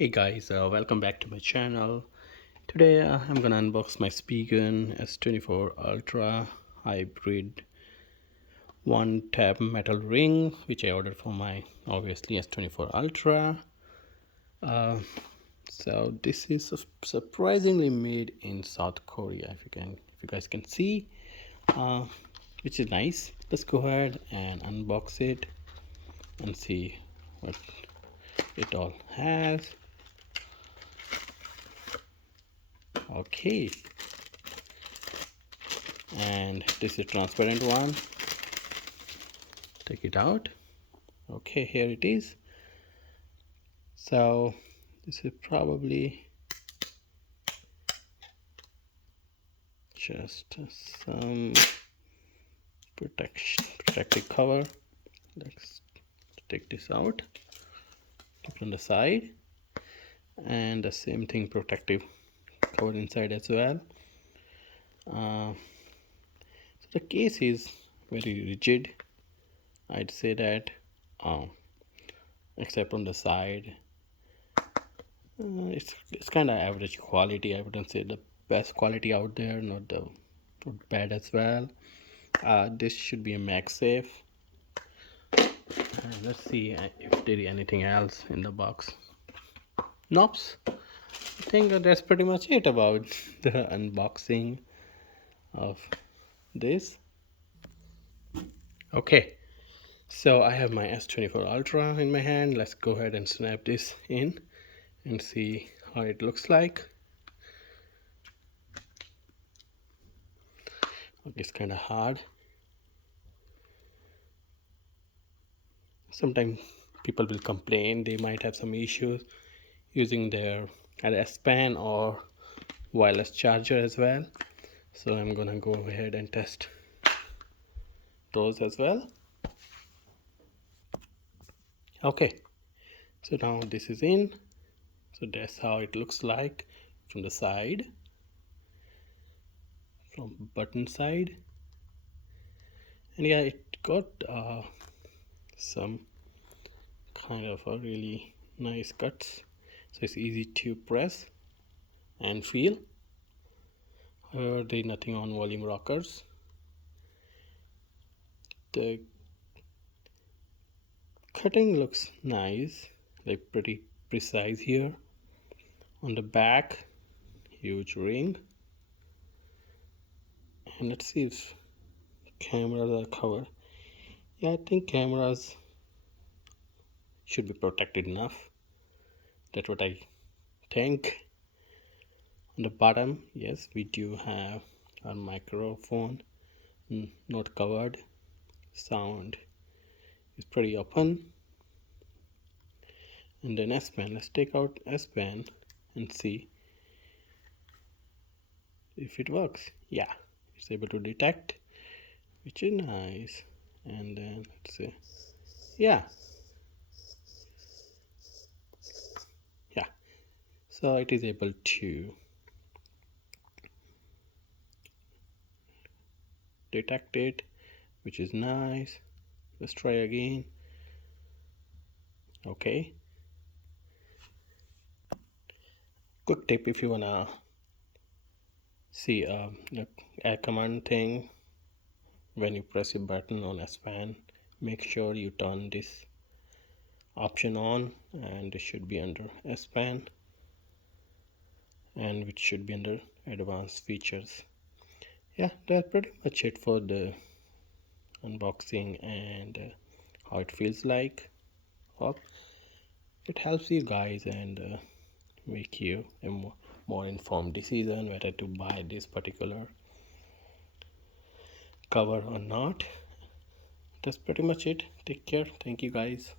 Hey guys, welcome back to my channel. Today I'm gonna unbox my Spigen S24 Ultra Hybrid one tab metal ring, which I ordered for my obviously S24 Ultra. Uh, so this is surprisingly made in South Korea. If you guys can see, uh, which is nice. Let's go ahead and unbox it and see what it all has. Okay, and this is a transparent one. Take it out. Okay, here it is. So this is probably just some protective cover. Let's take this out, keep it on the side, and the same thing, protective cover inside as well. So the case is very rigid, I'd say that, except on the side. It's kind of average quality. I wouldn't say the best quality out there, not bad as well. This should be a MagSafe. Let's see if there is anything else in the box. Nope. I think that's pretty much it about the unboxing of this. Okay, so I have my S24 Ultra in my hand. Let's go ahead and snap this in and see how it looks like. Okay, it's kind of hard. Sometimes people will complain they might have some issues using their S Pen or wireless charger as well. So I'm gonna go ahead and test those as well. Okay, so now this is in. So that's how it looks like from the side, from button side. And yeah, it got some kind of a really nice cuts, so it's easy to press and feel. However, there's nothing on volume rockers. The cutting looks nice, like pretty precise here. On the back, huge ring. And let's see if cameras are covered. Yeah, I think cameras should be protected enough. That's what I think. On the bottom, yes, we do have our microphone, not covered. Sound is pretty open. And then S Pen. Let's take out S Pen and see if it works. Yeah, it's able to detect, which is nice. And then let's see. Yeah, so it is able to detect it, which is nice. Let's try again. Okay, quick tip if you wanna see a command thing. When you press a button on S Pen, make sure you turn this option on, and it should be under S Pen, and which should be under advanced features. Yeah, that's pretty much it for the unboxing and how it feels like. Hope it helps you guys and make you a more informed decision whether to buy this particular cover or not. That's pretty much it. Take care. Thank you guys.